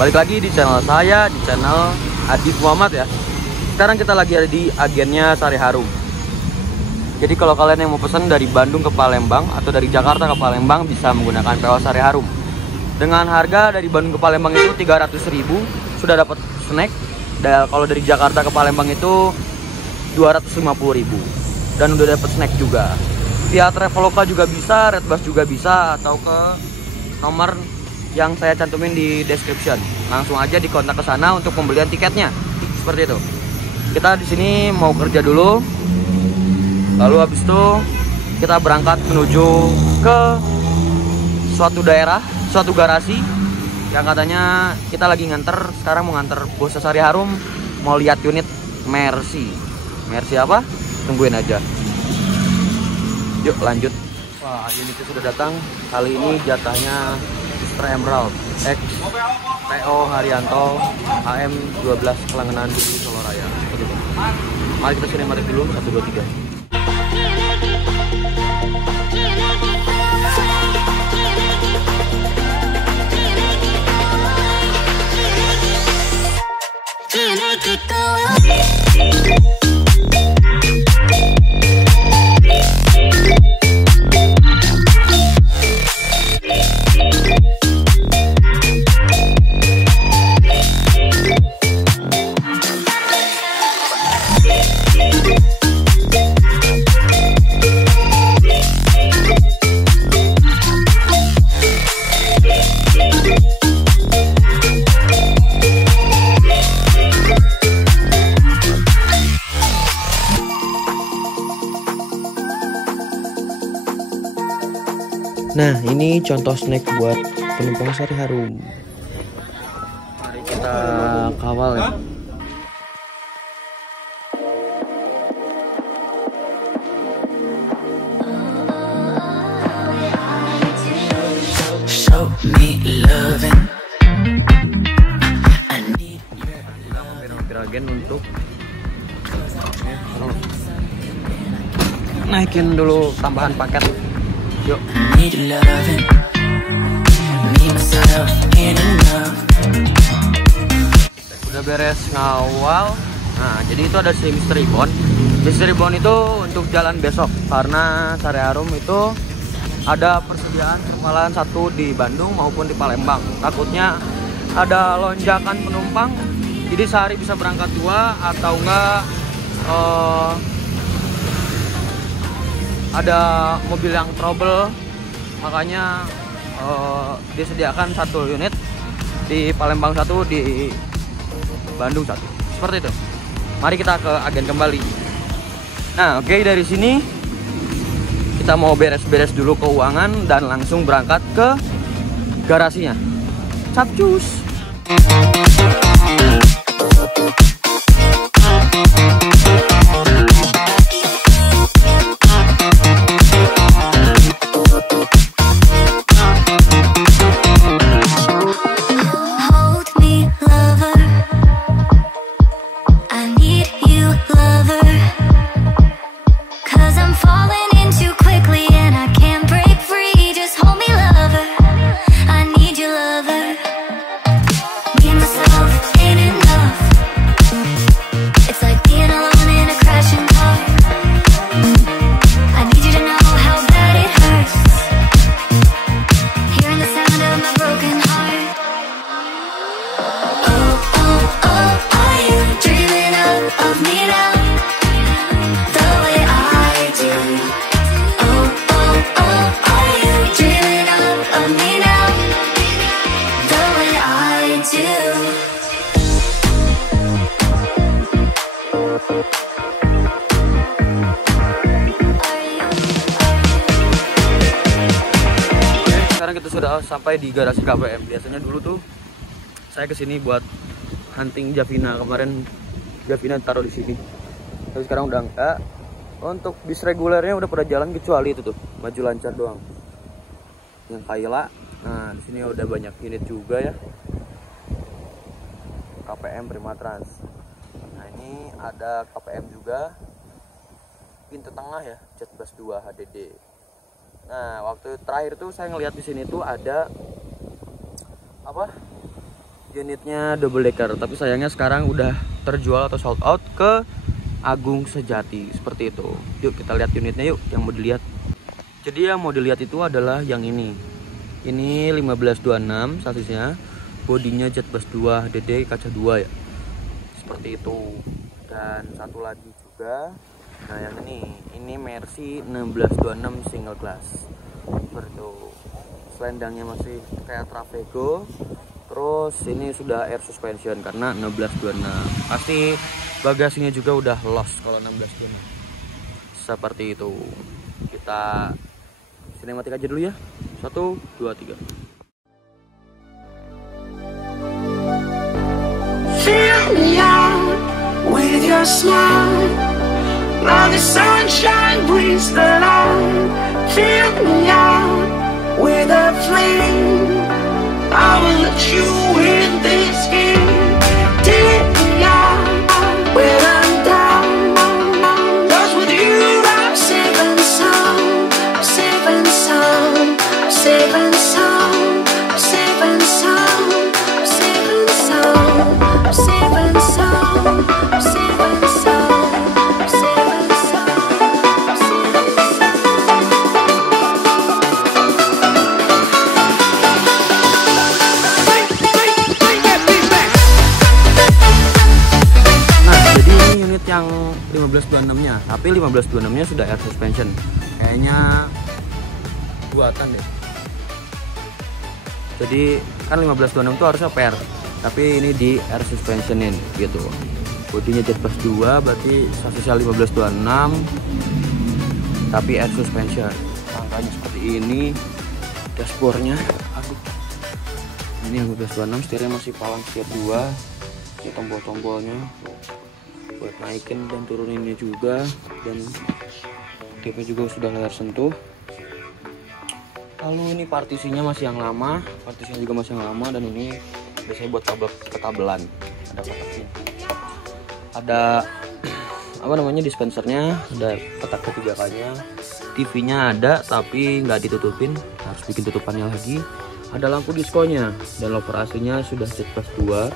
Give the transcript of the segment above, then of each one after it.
Balik lagi di channel saya, di channel Adif Muhammad ya. Sekarang kita lagi ada di agennya Sari Harum. Jadi kalau kalian yang mau pesan dari Bandung ke Palembang atau dari Jakarta ke Palembang bisa menggunakan PO Sari Harum. Dengan harga dari Bandung ke Palembang itu 300.000 sudah dapat snack. Dan kalau dari Jakarta ke Palembang itu 250.000 dan udah dapat snack juga. Via Traveloka juga bisa, Redbus juga bisa, atau ke nomor yang saya cantumin di description. Langsung aja dikontak ke sana untuk pembelian tiketnya. Seperti itu. Kita di sini mau kerja dulu. Lalu habis itu kita berangkat menuju ke suatu daerah, suatu garasi yang katanya kita lagi nganter. Sekarang mau nganter bos Sari Harum, mau lihat unit Mercy. Mercy apa? Tungguin aja. Yuk lanjut. Wah, unitnya sudah datang. Kali ini jatahnya Mr. Emerald X PO Haryanto HM 12 Kelangenan di Solo Raya. Mari kita sinematik dulu 1 2 3. Nah, ini contoh snack buat penumpang Sari Harum. Mari kita kawal ya. Show me loving. Kita mampir agen untuk naikin dulu tambahan paket. Yuk. Need loving. Need myself in love. Udah beres ngawal. Nah, jadi itu ada si Mystery Bond. Mystery Bond itu untuk jalan besok karena Sari Harum itu ada persediaan kemalan satu di Bandung maupun di Palembang. Takutnya ada lonjakan penumpang. Jadi sehari bisa berangkat 2 atau enggak ada mobil yang trouble, makanya disediakan 1 unit di Palembang, 1 di Bandung, 1 seperti itu. Mari kita ke agen kembali. Nah, oke, dari sini kita mau beres-beres dulu keuangan dan langsung berangkat ke garasinya. Capcus. Sekarang kita sudah sampai di garasi KPM. Biasanya dulu tuh saya kesini buat hunting Javina. Kemarin Javina taruh di sini. Tapi sekarang udah enggak. Untuk bis regulernya udah pada jalan kecuali itu tuh, maju lancar doang. Yang Kayla. Nah, di sini udah banyak unit juga ya. KPM Prima Trans. Nah, ini ada KPM juga. Pintu tengah ya, Jetbus 2 HDD. Nah, waktu terakhir tuh saya ngelihat di sini tuh ada apa? Unitnya double decker, tapi sayangnya sekarang udah terjual atau sold out ke Agung Sejati seperti itu. Yuk kita lihat unitnya yuk, yang mau dilihat. Jadi yang mau dilihat itu adalah yang ini. Ini 1526 sasisnya, bodinya jet bus 2 DD kaca 2 ya. Seperti itu. Dan satu lagi juga, nah yang ini Mercy 1626 single glass. Seperti itu. Selendangnya masih kayak Travego. Terus ini sudah air suspension karena 1626. Pasti bagasinya juga udah lost kalau 1626. Seperti itu. Kita sinematik aja dulu ya. 1, 2, 3. Fill me out with your smile. Now the sunshine brings the light. Fill me out with a flame. I will let you in this game. Take me out when I'm down. 'Cause with you I'm safe and sound. I'm safe and sound. I'm safe and sound. I'm safe and sound. I'm safe and sound. I'm safe and sound. I'm safe and sound. I'm safe and sound. I'm safe and sound. Yang 1526-nya, tapi 1526-nya sudah air suspension. Kayaknya buatan deh. Jadi kan 1526 itu harusnya per, tapi ini di air suspensionin gitu. Bodinya jet bus 2, berarti sasisnya 1526 tapi air suspension. Rangkanya seperti ini. Dashboardnya aduh. Ini 1526, setirnya masih palang setir 2. Ini tombol-tombolnya buat naikin dan turuninnya juga, dan tipnya juga sudah layar sentuh. Lalu ini partisinya masih yang lama, partisinya juga masih yang lama, dan ini biasanya buat kekabelan. Ada kotak pintu, ada apa namanya dispensernya, ada kotak P3K-nya, TV-nya ada tapi nggak ditutupin, harus bikin tutupannya lagi. Ada lampu diskonya, dan loper AC-nya sudah jet plus 2,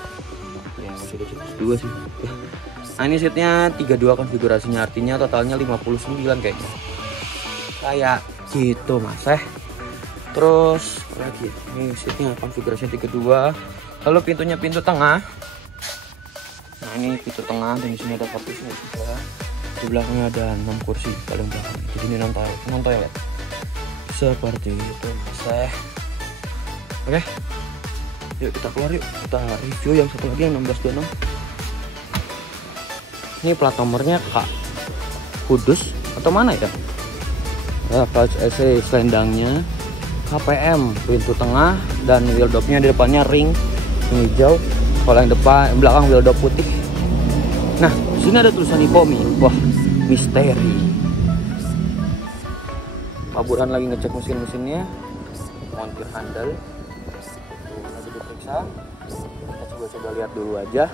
yang sudah jet plus 2 sih. Nah ini seatnya 32 konfigurasinya, artinya totalnya 59 kayaknya. Kayak gitu mas Terus apa lagi, ini seatnya konfigurasinya 32. Lalu pintunya pintu tengah. Nah ini pintu tengah, dan di sini ada partisnya juga. Di belakangnya ada 6 kursi paling belakang. Jadi ini non toilet. Seperti itu mas Oke, yuk kita keluar yuk, kita review yang satu lagi yang 1626. Ini plat nomornya Kak Kudus atau mana ya? Plat AC, selendangnya KPM, pintu tengah, dan wheel dopnya di depannya ring yang hijau. Kalau yang depan belakang wheel dop putih. Nah, sini ada tulisan Ipomi. Wah, misteri. Paburan lagi ngecek mesin-mesinnya. Montir handle. Tuh, lagi diperiksa. Kita coba lihat dulu aja.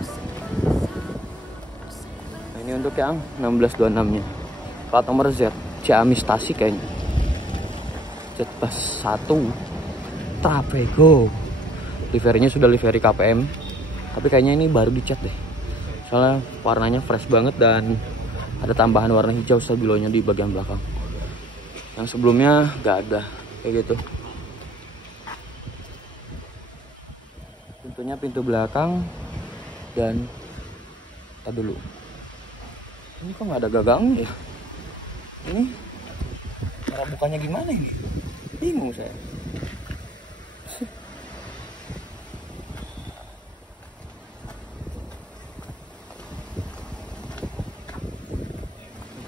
Ini untuk yang 1626 nya, plat nomor Z Ciamis Tasik kayaknya, jet bus 1 Travego. Liverinya sudah livery KPM, tapi kayaknya ini baru dicat deh, soalnya warnanya fresh banget, dan ada tambahan warna hijau stabilonya di bagian belakang. Yang sebelumnya nggak ada kayak gitu. Pintunya pintu belakang, dan kita dulu. Ini kok nggak ada gagangnya ya? Ini cara bukanya gimana ini? Bingung saya.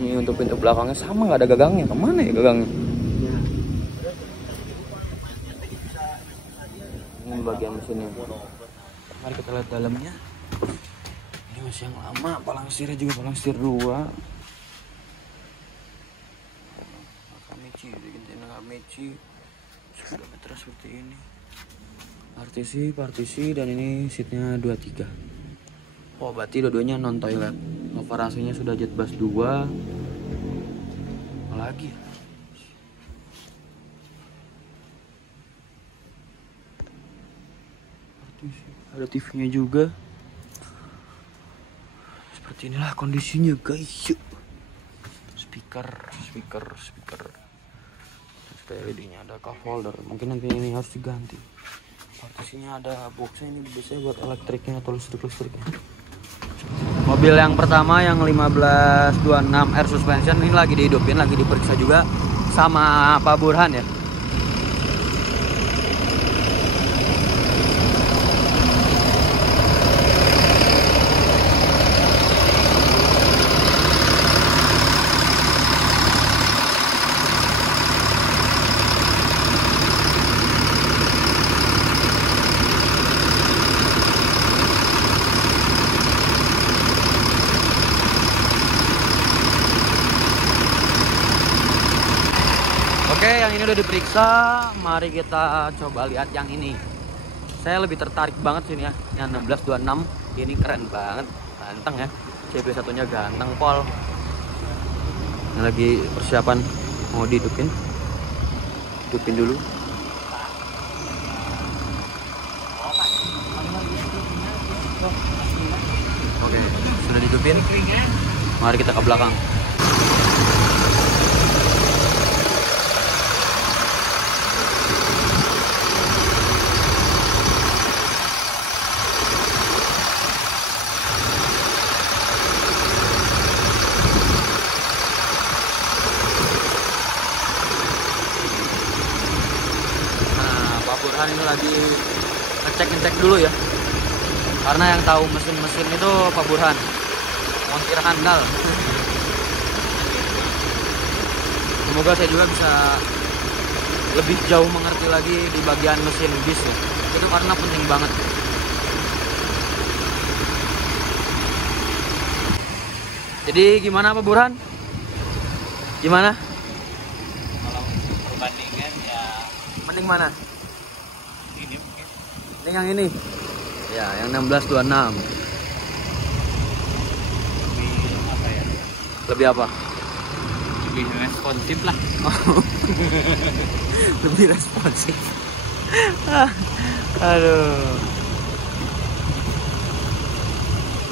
Ini untuk pintu belakangnya sama, nggak ada gagangnya. Kemana ya gagangnya? Ini bagian mesinnya. Mari kita lihat dalamnya. Ini masih yang lama, palang setirnya juga palang setir 2. Nakamichi sudah meter seperti ini. Partisi, dan ini seatnya 23. Oh, berarti dua-duanya non toilet. Operasinya sudah jet bus 2. Apalagi partisi. Ada TV-nya juga. Seperti inilah kondisinya guys. Speaker. LED-nya ada cup holder. Mungkin nanti ini harus diganti. Partisinya ada boxnya, ini biasanya buat elektriknya atau listriknya. Mobil yang pertama yang 1526 air suspension ini lagi dihidupin, lagi diperiksa juga sama Pak Burhan ya. Oke, yang ini udah diperiksa. Mari kita coba lihat yang ini. Saya lebih tertarik banget sini ya, yang 1626. Ini keren banget, ganteng ya. CB satunya ganteng pol. Ini lagi persiapan mau dihidupin. Hidupin dulu. Oke, sudah dihidupin. Mari kita ke belakang. Burhan ini lagi ngecek dulu ya, karena yang tahu mesin itu Pak Burhan, montir handal. Semoga saya juga bisa lebih jauh mengerti lagi di bagian mesin bis ya, itu karena penting banget. Jadi gimana Pak Burhan? Gimana? Kalau perbandingan ya Mending mana? ini mungkin Ini yang ini. Ya, yang 1626. lebih apa ya? Lebih apa? Lebih responsif lah. Lebih responsif. Aduh.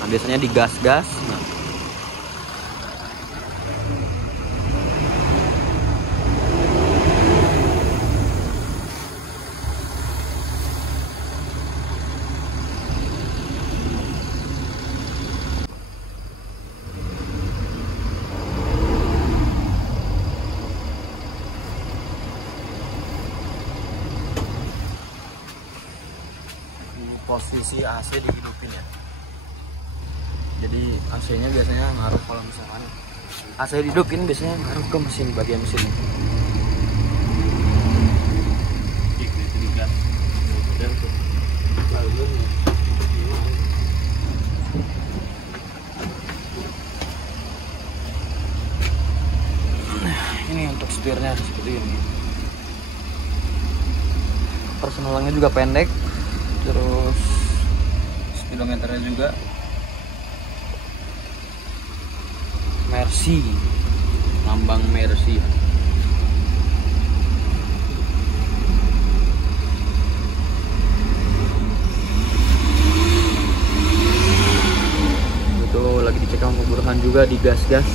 Nah, biasanya digas-gas. Nah. Posisi AC dihidupin ya. Jadi AC-nya biasanya ngaruh kalau misalkan AC dihidupin biasanya ngaruh ke mesin, bagian mesin. Ini untuk setirnya seperti ini. Personalnya juga pendek. Terus speedometernya juga Mercy, lambang Mercy. Itu lagi dicek sama Burhan juga, digas-gas.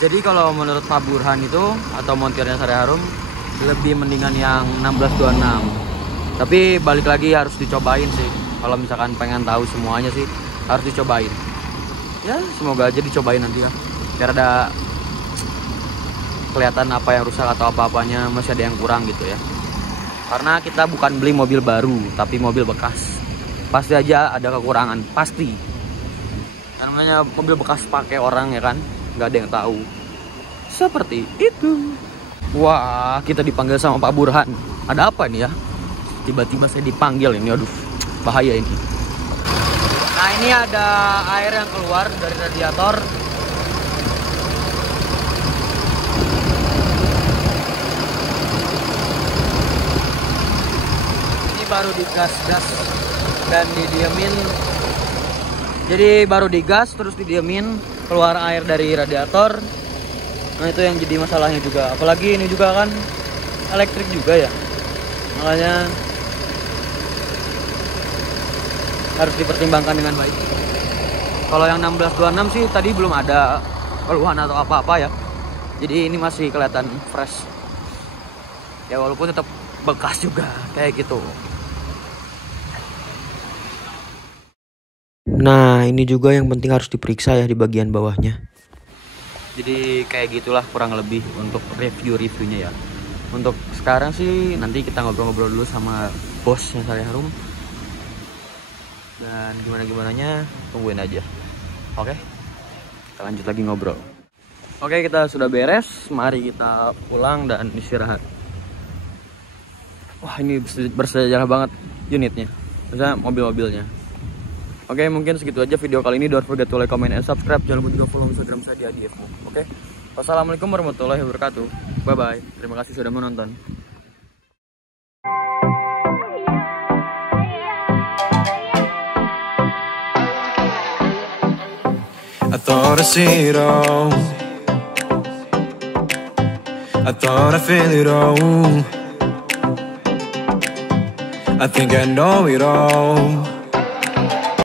Jadi kalau menurut Pak Burhan itu atau montirnya Sari Harum lebih mendingan yang 1626. Tapi balik lagi harus dicobain sih. Kalau misalkan pengen tahu semuanya sih harus dicobain. Ya semoga aja dicobain nanti ya. Biar ada kelihatan apa yang rusak atau apa-apanya masih ada yang kurang gitu ya. Karena kita bukan beli mobil baru tapi mobil bekas. Pasti aja ada kekurangan, pasti. Namanya mobil bekas pakai orang ya kan. Nggak ada yang tahu. Seperti itu. Wah, kita dipanggil sama Pak Burhan. Ada apa ini ya? Tiba-tiba saya dipanggil ini, aduh, bahaya ini. Nah, ini ada air yang keluar dari radiator. Ini baru digas dan didiemin. Jadi baru digas terus didiemin, keluar air dari radiator. Nah, itu yang jadi masalahnya juga. Apalagi ini juga kan elektrik juga ya. Makanya harus dipertimbangkan dengan baik. Kalau yang 1626 sih tadi belum ada keluhan atau apa-apa ya. Jadi ini masih kelihatan fresh. Ya walaupun tetap bekas juga kayak gitu. Nah, ini juga yang penting harus diperiksa ya di bagian bawahnya. Jadi kayak gitulah kurang lebih untuk review-reviewnya ya. Untuk sekarang sih nanti kita ngobrol-ngobrol dulu sama bosnya Sari Harum. Dan gimana-gimananya tungguin aja. Oke, kita lanjut lagi ngobrol. Oke, kita sudah beres. Mari kita pulang dan istirahat. Wah, ini bersejarah banget unitnya. Misalnya mobil-mobilnya. Oke, mungkin segitu aja video kali ini. Don't forget to like, comment, and subscribe. Jangan lupa juga follow Instagram saya di @adifmu. Oke, wassalamualaikum warahmatullahi wabarakatuh. Bye bye. Terima kasih sudah menonton. I thought I see it all. I thought I feel it all. I think I know it all.